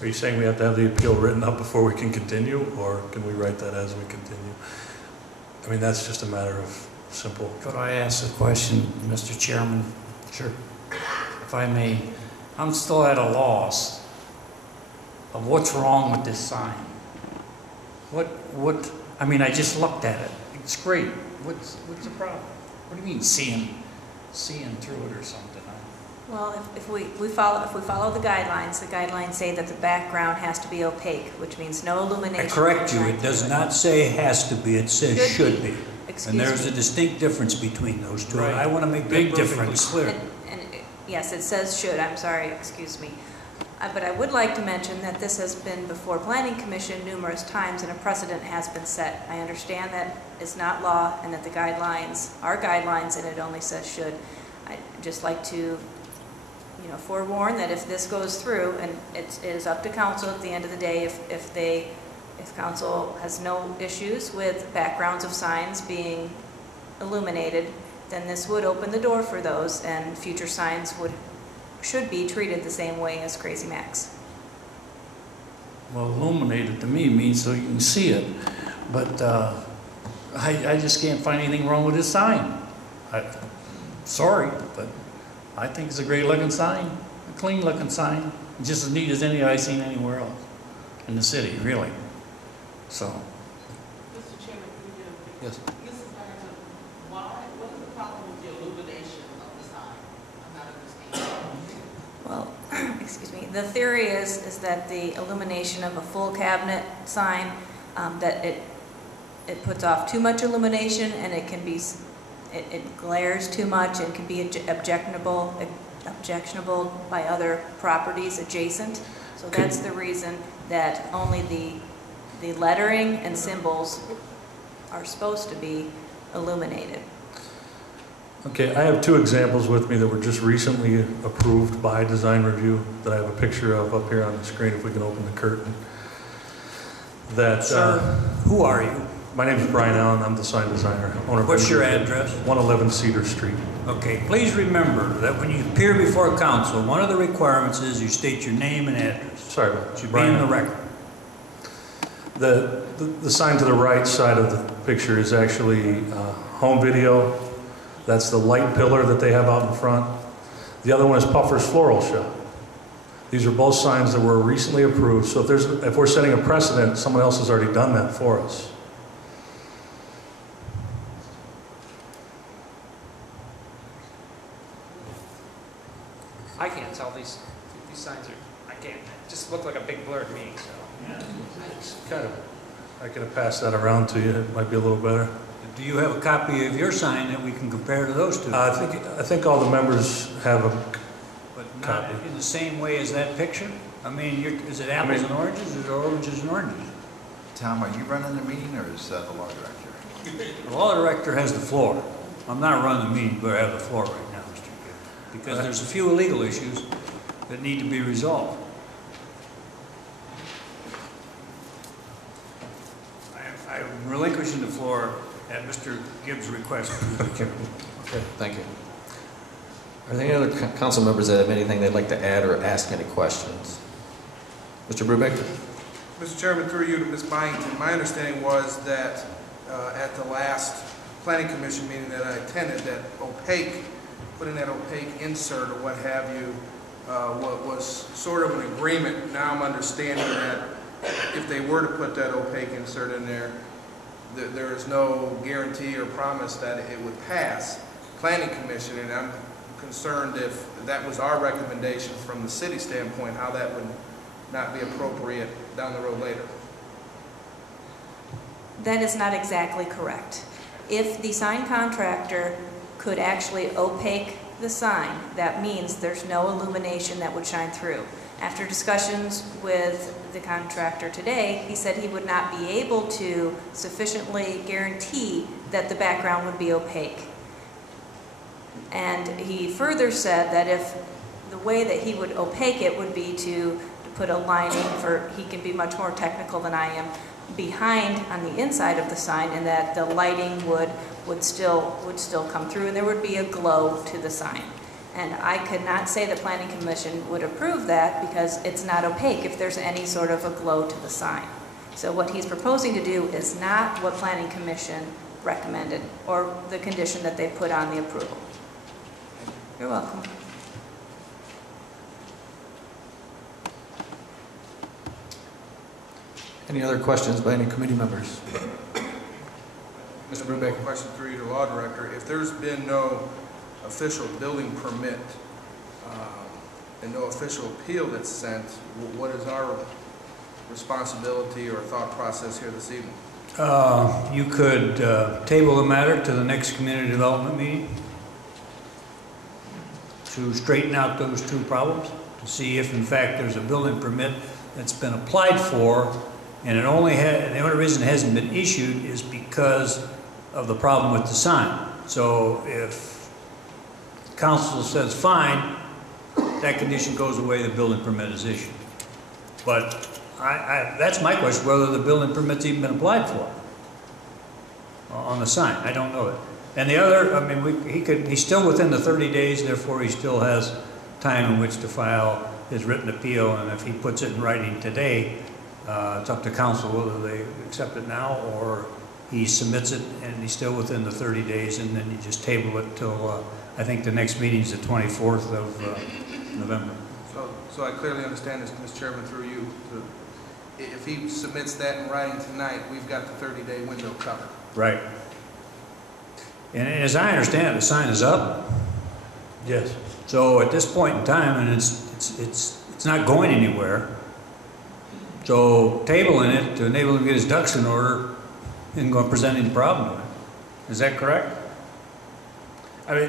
Are you saying we have to have the appeal written up before we can continue, or can we write that as we continue? I mean, that's just a matter of simple. Could I ask a question, Mr. Chairman? Sure. If I may, I'm still at a loss of what's wrong with this sign. I mean, I just looked at it. It's great. What's the problem? What do you mean seeing through it or something? Well, if we follow the guidelines say that the background has to be opaque, which means no illumination. I correct you. It does not say has to be. It says should be. And there's a distinct difference between those two. Right. I want to make big difference clear. And yes, it says should. I'm sorry. Excuse me. But I would like to mention that this has been before Planning Commission numerous times, and a precedent has been set. I understand that it's not law, and that the guidelines are guidelines, and it only says should. I'd just like to, forewarn that if this goes through, and it is up to council at the end of the day, if council has no issues with backgrounds of signs being illuminated, then this would open the door for those, and future signs should be treated the same way as Krazy Mac's. Well, illuminated to me means so you can see it, but I just can't find anything wrong with this sign. Sorry, but I think it's a great looking sign, a clean looking sign, just as neat as any I've seen anywhere else in the city, really. So. Mr. Chairman, yes. This is what is the problem with the illumination of the sign? I'm not understanding. Well, excuse me. The theory is that the illumination of a full cabinet sign, that it puts off too much illumination, and it can be. It glares too much and can be objectionable by other properties adjacent. So that's the reason that only the lettering and symbols are supposed to be illuminated. Okay, I have two examples with me that were just recently approved by design review that I have a picture of up here on the screen, if we can open the curtain. Sir, who are you? My name is Brian Allen. I'm the sign designer. What's your address? 111 Cedar Street. Okay, please remember that when you appear before council, one of the requirements is you state your name and address. Sorry about that. Should be in the record. The sign to the right side of the picture is actually home video. That's the light pillar that they have out in front. The other one is Puffer's Floral Shop. These are both signs that were recently approved. So if we're setting a precedent, someone else has already done that for us. I can't tell these signs are, I can't, it just look like a big blur to me, so. Yeah, it's kind of, I could have passed that around to you. It might be a little better. Do you have a copy of your sign that we can compare to those two? I think all the members have a but not copy. In the same way as that picture? I mean, is it apples and oranges, or is it oranges and oranges? Tom, are you running the meeting, or is that the law director? The law director has the floor. I'm not running the meeting, but I have the floor right now, Mr. Gibb, because there's a few legal issues that need to be resolved. I'm relinquishing the floor at Mr. Gibbs' request, Mr. Chairman. Okay, thank you. Are there any other council members that have anything they'd like to add or ask any questions? Mr. Brubeck? Mr. Chairman, through you to Ms. Byington, my understanding was that at the last Planning Commission meeting that I attended, that opaque, putting that opaque insert or what have you, was sort of an agreement. Now I'm understanding that if they were to put that opaque insert in there, there is no guarantee or promise that it would pass Planning Commission, and I'm concerned if that was our recommendation from the city standpoint, how that would not be appropriate down the road later. That is not exactly correct. If the sign contractor could actually opaque the sign, that means there's no illumination that would shine through. After discussions with the contractor today, he said he would not be able to sufficiently guarantee that the background would be opaque. And he further said that if the way that he would opaque it would be to put a lining, for he can be much more technical than I am, behind on the inside of the sign, and that the lighting would still come through, and there would be a glow to the sign. And I could not say the planning commission would approve that because it's not opaque if there's any sort of a glow to the sign. So what he's proposing to do is not what planning commission recommended or the condition that they put on the approval. You're welcome. Any other questions by any committee members? Mr. Brubeck, a question through you to Law Director. If there's been no official building permit and no official appeal that's sent, what is our responsibility or thought process here this evening? You could table the matter to the next community development meeting to straighten out those two problems, to see if in fact there's a building permit that's been applied for, and the only reason it hasn't been issued is because of the problem with the sign. So if council says fine, that condition goes away, the building permit is issued. But that's my question, whether the building permit's even been applied for on the sign. I don't know it. And the other, I mean, he's still within the 30 days, therefore he still has time in which to file his written appeal, and if he puts it in writing today, it's up to council whether they accept it now or he submits it and he's still within the 30 days, and then you just table it till, I think the next meeting is the 24th of November. So I clearly understand this, Mr. Chairman, through you. If he submits that in writing tonight, we've got the 30-day window covered. Right. And as I understand it, the sign is up. Yes. So at this point in time, and it's not going anywhere. So tabling it to enable him to get his ducks in order isn't going to present any problem to him. Is that correct? I mean,